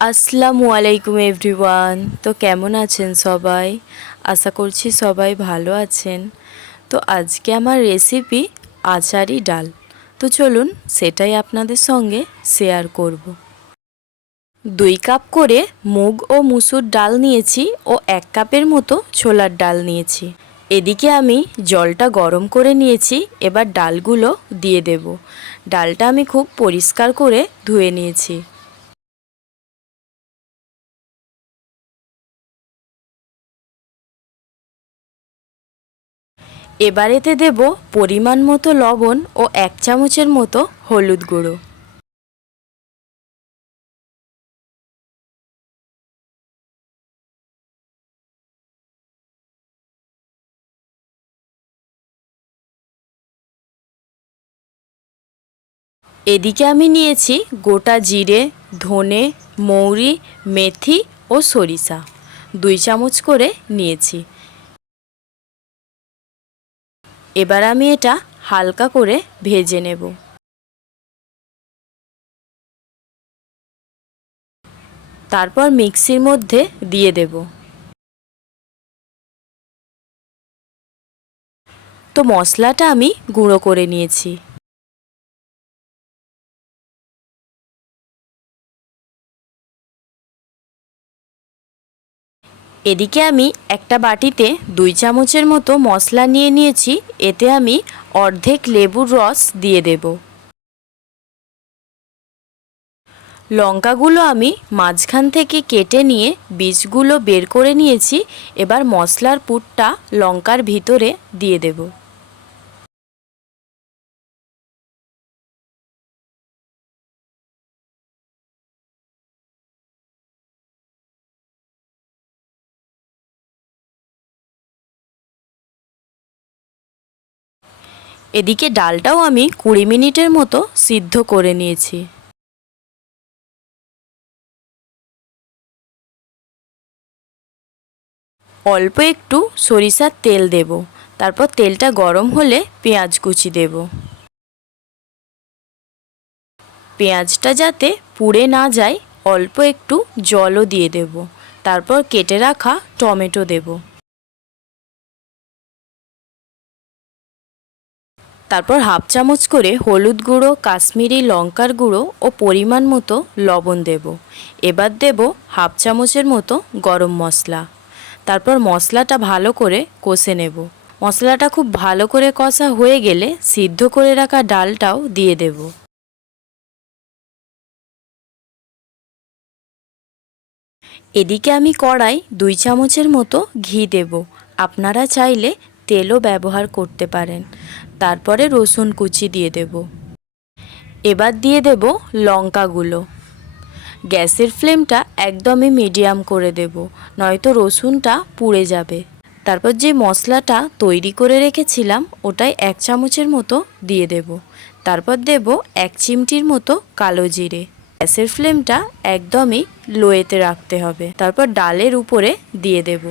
আসসালামু আলাইকুম এভরিওয়ান। তো কেমন আছেন সবাই? আশা করছি সবাই ভালো আছেন। তো আজকে আমার রেসিপি আচারি ডাল। তো চলুন সেটাই আপনাদের সঙ্গে শেয়ার করব। 2 কাপ করে মুগ ও মুসুর ডাল নিয়েছি ও 1 কাপের মতো ছোলার ডাল নিয়েছি। এদিকে আমি জলটা গরম করে নিয়েছি। এবার ডালগুলো দিয়ে দেব। ডালটা আমি খুব পরিষ্কার করে ধুয়ে নিয়েছি। এবার এতে দেব পরিমাণ মতো লবণ ও 1 চামচের মতো হলুদ গুঁড়ো। এদিকে আমি নিয়েছি গোটা জিরে, ধনে, মৌরি, মেথি ও সরিষা 2 চামচ করে নিয়েছি। এবার আমি এটা হালকা করে ভেজে নেব। তারপর মিক্সির মধ্যে দিয়ে দেব। তো মশলাটা আমি গুঁড়ো করে নিয়েছি। এদিকে আমি একটা বাটিতে 2 চামচের মতো মশলা নিয়ে নিয়েছি। এতে আমি অর্ধেক লেবুর রস দিয়ে দেব। লঙ্কাগুলো আমি মাঝখান থেকে কেটে নিয়ে বীজগুলো বের করে নিয়েছি। এবার মশলার পুরটা লঙ্কার ভিতরে দিয়ে দেব। এদিকে ডালটাও আমি 20 মিনিটের মতো সিদ্ধ করে নিয়েছি। অল্প একটু সরিষার তেল দেব। তারপর তেলটা গরম হলে পেঁয়াজ কুচি দেব। পেঁয়াজটা যাতে পুড়ে না যায় অল্প একটু জলও দিয়ে দেব। তারপর কেটে রাখা টমেটো দেব। তারপর হাফ চামচ করে হলুদ গুঁড়ো, কাশ্মীরি লঙ্কার গুঁড়ো ও পরিমাণ মতো লবণ দেব। এবার দেব হাফ চামচের মতো গরম মশলা। তারপর মশলাটা ভালো করে কষে নেব। মশলাটা খুব ভালো করে কষা হয়ে গেলে সিদ্ধ করে রাখা ডালটাও দিয়ে দেব। এদিকে আমি কড়াই 2 চামচের মতো ঘি দেব। আপনারা চাইলে তেলও ব্যবহার করতে পারেন। তারপরে রসুন কুচি দিয়ে দেব। এবার দিয়ে দেব লঙ্কাগুলো। গ্যাসের ফ্লেমটা একদমই মিডিয়াম করে দেব, নয়তো রসুনটা পুড়ে যাবে। তারপর যে মশলাটা তৈরি করে রেখেছিলাম ওটাই 1 চামচের মতো দিয়ে দেব। তারপর দেব 1 চিমটির মতো কালো জিরে। গ্যাসের ফ্লেমটা একদমই লোয়েতে রাখতে হবে। তারপর ডালের উপরে দিয়ে দেব।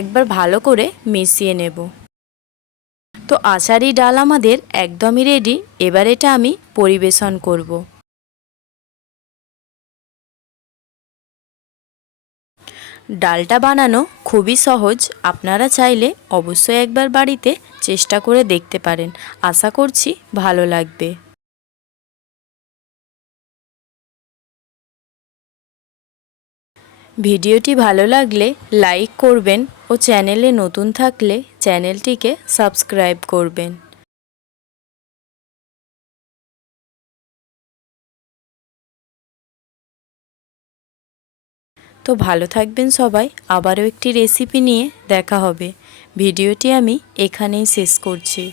একবার ভালো করে মিশিয়ে নেব। তো আচারি ডাল আমাদের একদমই রেডি। এবার এটা আমি পরিবেশন করব। ডালটা বানানো খুবই সহজ। আপনারা চাইলে অবশ্যই একবার বাড়িতে চেষ্টা করে দেখতে পারেন। আশা করছি ভালো লাগবে। ভিডিওটি ভালো লাগলে লাইক করবেন ও চ্যানেলে নতুন থাকলে চ্যানেলটিকে সাবস্ক্রাইব করবেন। তো ভালো থাকবেন সবাই। আবারও একটি রেসিপি নিয়ে দেখা হবে। ভিডিওটি আমি এখানেই শেষ করছি।